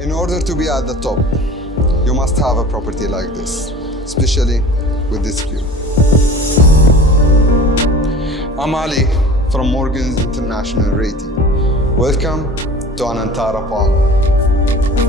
In order to be at the top, you must have a property like this, especially with this view. I'm Ali from Morgan's International Realty. Welcome to Anantara Palm.